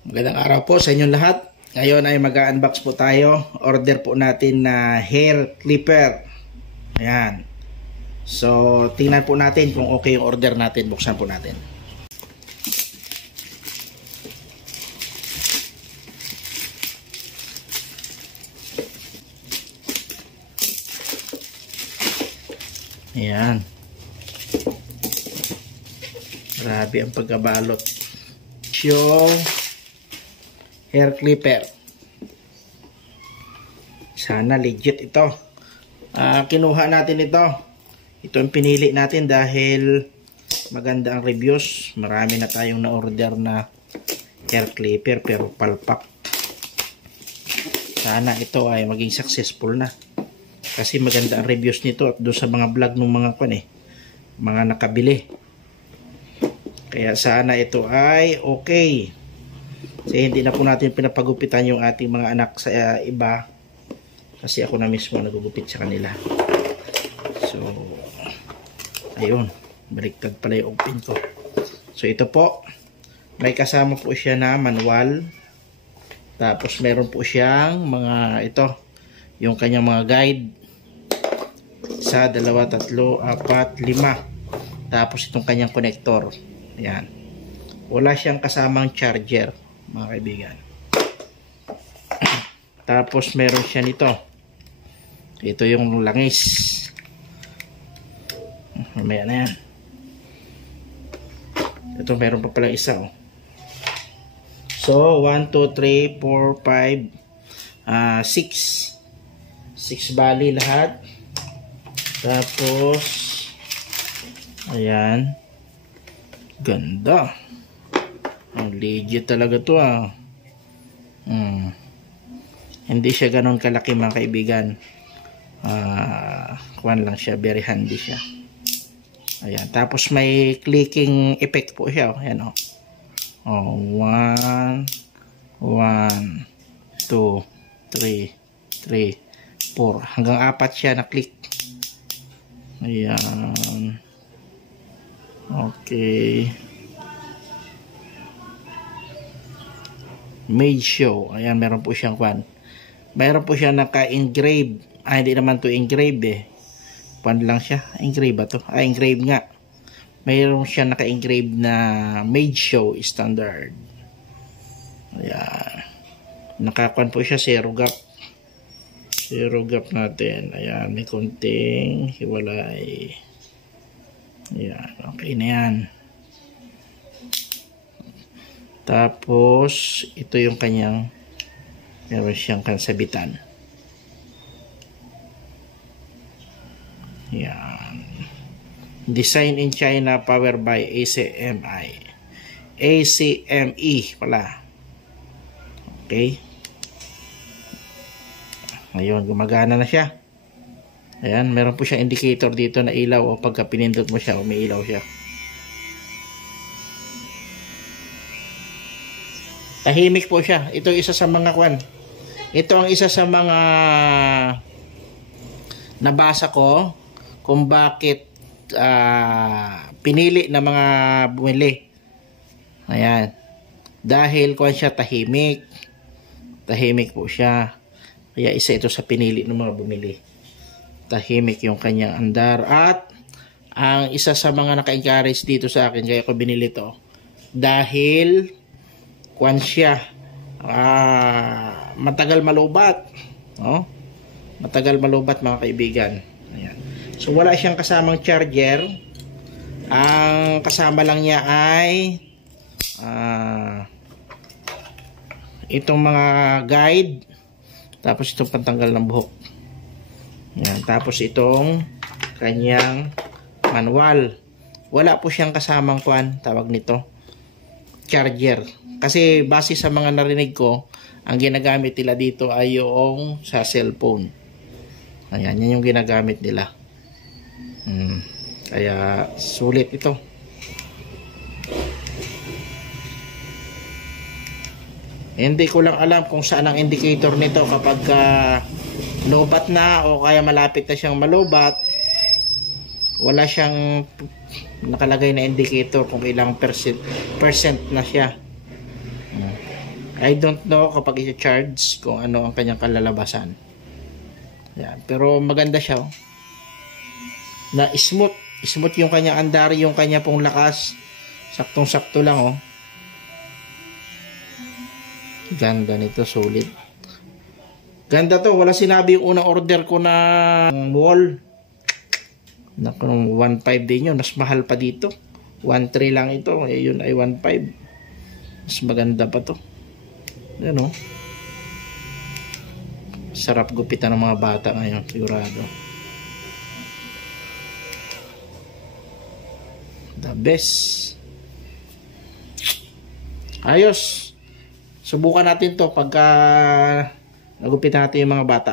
Magandang araw po sa inyong lahat. Ngayon ay mag-unbox po tayo. Order po natin na hair clipper. Ayan. So, tingnan po natin kung okay yung order natin. Buksan po natin. Ayan. Grabe ang pagkabalot. Yung hair clipper. Sana legit ito. Kinuha natin ito. Ito ang pinili natin dahil maganda ang reviews. Marami na tayong na-order na hair clipper pero palpak. Sana ito ay maging successful na. Kasi maganda ang reviews nito at doon sa mga vlog ng mga mga nakabili. Kaya sana ito ay okay. Kasi hindi na po natin pinapagupitan yung ating mga anak sa iba. Kasi ako na mismo nagugupit sa kanila. So, ayun. Baliktad pala yung open ko. So, ito po. May kasama po siya na manual. Tapos, meron po siyang mga ito. Yung kanyang mga guide. 1, 2, 3, 4, 5. Tapos, itong kanyang connector. Ayan. Wala siyang kasamang charger, mga kaibigan. Tapos meron siya nito. Ito yung langis. Mamaya na yan. Ito meron pa pala isa. Oh. So, 1, 2, 3, 4, 5, 6. 6 bali lahat. Tapos, ayan. Ganda. Legit talaga to Hindi siya ganun kalaki mga kaibigan. Kuwan lang siya. Very handy siya. Ayan. Tapos may clicking effect po siya. Ayan o. 1, 1, 2, 3, 4. Hanggang 4 siya na click. Ayan. Okay. Made show. Ayan, meron po siyang kwan. Meron po siya naka-engrave. Hindi naman to engrave eh. Kwan lang siya. Engrave ba to? Engrave nga. Meron siya naka-engrave na made show standard. Ayan. Nakakwan po siya zero gap. Zero gap natin. Ayan, may konting hiwalay. Ayan, okay na yan. Tapos, ito yung kanyang meron siyang kansabitan. Ayan. Design in China, powered by ACMI. ACME pala. Okay. Ngayon, gumagana na siya. Ayan, meron po siyang indicator dito na ilaw o pagka pinindot mo siya, umiilaw siya. Tahimik po siya. Ito isa sa mga kwan. Ito ang isa sa mga nabasa ko kung bakit pinili na mga bumili. Ayan. Dahil kwan siya tahimik. Tahimik po siya. Kaya isa ito sa pinili ng mga bumili. Tahimik yung kanyang andar. At ang isa sa mga naka-encourage dito sa akin, kaya ko binili to, dahil kwan siya, matagal malubat. Matagal malubat mga kaibigan. Ayan. So wala siyang kasamang charger. Ang kasama lang niya ay itong mga guide. Tapos itong pantanggal ng buhok. Yan. Tapos itong kanyang manual. Wala po siyang kasamang kwan, tawag nito, charger. Kasi base sa mga narinig ko, ang ginagamit nila dito ay yung sa cellphone. Ayan, yan yung ginagamit nila. Kaya sulit ito. Hindi ko lang alam kung saan ang indicator nito kapag lobat na o kaya malapit na siyang malubat. Wala siyang nakalagay na indicator kung ilang percent na siya. I don't know kapag i-charge kung ano ang kanyang kalalabasan. Yan. Pero maganda siya. Oh. Na smooth. Smooth yung kanyang andari, yung kanya pong lakas. Saktong-sakto lang. Oh. Ganda nito. Solid. Ganda to. Wala sinabi yung unang order ko na wall. Naku, 1.5 din yun. Mas mahal pa dito. 1.3 lang ito. Eh, yun ay 1.5. Mas maganda pa to. Ano? Sarap gupitan ng mga bata ngayon, sigurado. The best. Ayos. Subukan natin to pagka nagupitan natin yung mga bata.